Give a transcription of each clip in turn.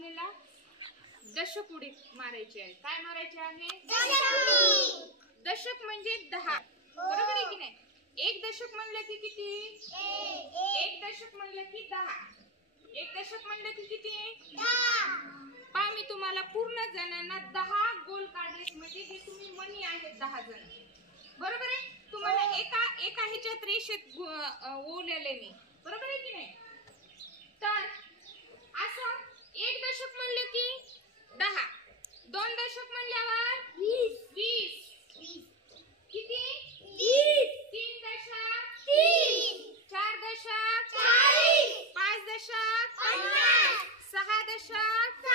आपल्याला दशक उडी मारायची आहे. काय मारायची आहे? दशक म्हणजे 10. बरोबर आहे की नाही? एक दशक म्हणलं की किती? एक दशक म्हणलं की 10. एक दशक म्हणलं की किती? 10. पहा मी तुम्हाला पूर्ण जणांना 10 गोल काढलेत, म्हणजे हे तुम्ही मनी आहेत 10 जण. बरोबर आहे? तुम्हाला एका ह्याच्यात रेषेत ओवलेले मी. बरोबर आहे की नाही? तर असं एक दशक म्हणलं की 10. दोन दशक म्हणल्यावर 20. किती? 3 दशक 4 दशक 5 दशक 6 दशक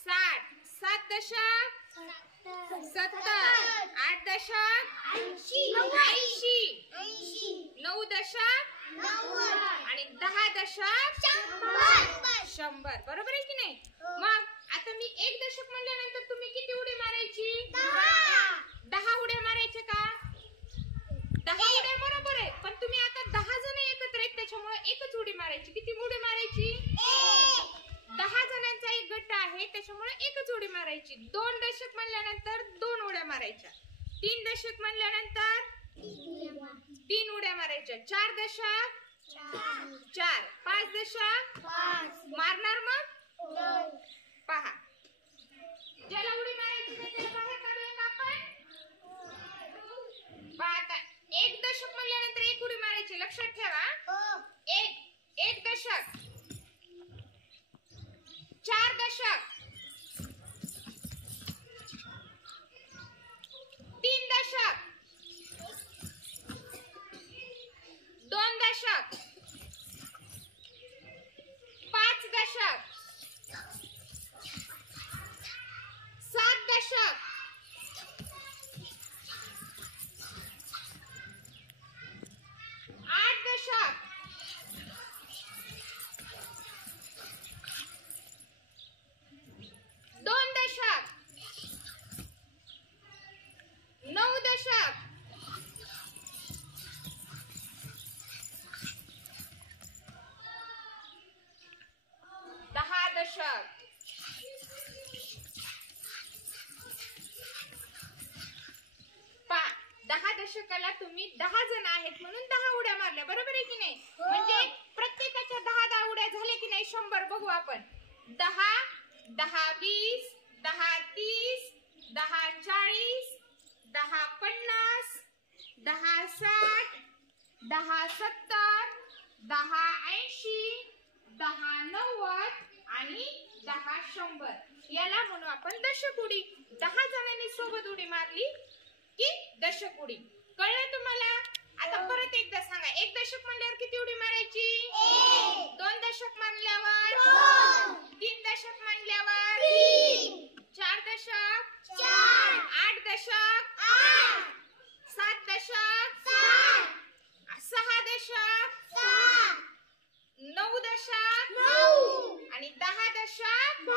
60. 7 दशक 70. 8 दशक 80. 9 दशक 90. आणि 10 दशक 100. बरोबर आहे की नाही? मग आता मी एक दशक म्हणल्यानंतर तुम्ही किती उडी मारायची? 10 उड्या मारायच्या का? 10 उड्या बरोबर आहे. पण तुम्ही आता 10 जण एकत्र आहेत, त्याच्यामुळे एकच उडी मारायची. किती उडी मारायची? 10 जणांचा एक गट आहे, त्याच्यामुळे एकच उडी मारायची. 2 दशक म्हणल्यानंतर 2 उड्या मारायच्या. 3 दशक म्हणल्यानंतर 3 उड्या मारायच्या. 4 दशक 4. 5 दशक मारणार मग? पहा, ज्याला उडी मारायची नाही त्याला बाहेर काढूया का आपण? पहा आता एक दशक म्हणल्यानंतर एक उडी मारायची. लक्षात ठेवा. एक दशक. 4 दशक. 3 दशक. 2 दशक. 5 दशक. 7 दशक. 8 दशक. 2 दशक. 9 दशक. 10 दशक. पहा, 10 दशकाला तुम्ही 10 जण आहेत म्हणून 10 उड्या मारल्या. बरोबर आहे की नाही? म्हणजे प्रत्येकाच्या 10 उड्या झाल्या की नाही? 100. बघू आपण. 10 10 20 10 30 10 40 10 50 10 60 10 70 10 80 10 90 आणि 10 100. याला म्हणू आपण दशक उडी. 10 जणांनी सोबत उडी मारली की दशक उडी. कळलं तुम्हाला? आता परत एकदा सांगा. एक दशक म्हणल्यावर किती उडी मारायची? 2 दशक म्हणल्यावर 3 दशक म्हणल्यावर 4 दशक 8 दशक 7 दशक 6 दशक 9 दशक आणि 10 दशक.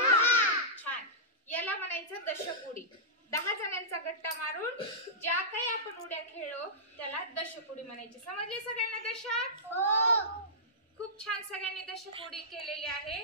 छान. याला म्हणायचं दशक उडी. 10 जणांचा गट्टा मारून ज्या काही आपण उड्या खेळलो त्याला दशक उडी म्हणायची. समजले सगळ्यांना दशक? खूप छान. सगळ्यांनी दशक उडी केलेली आहे.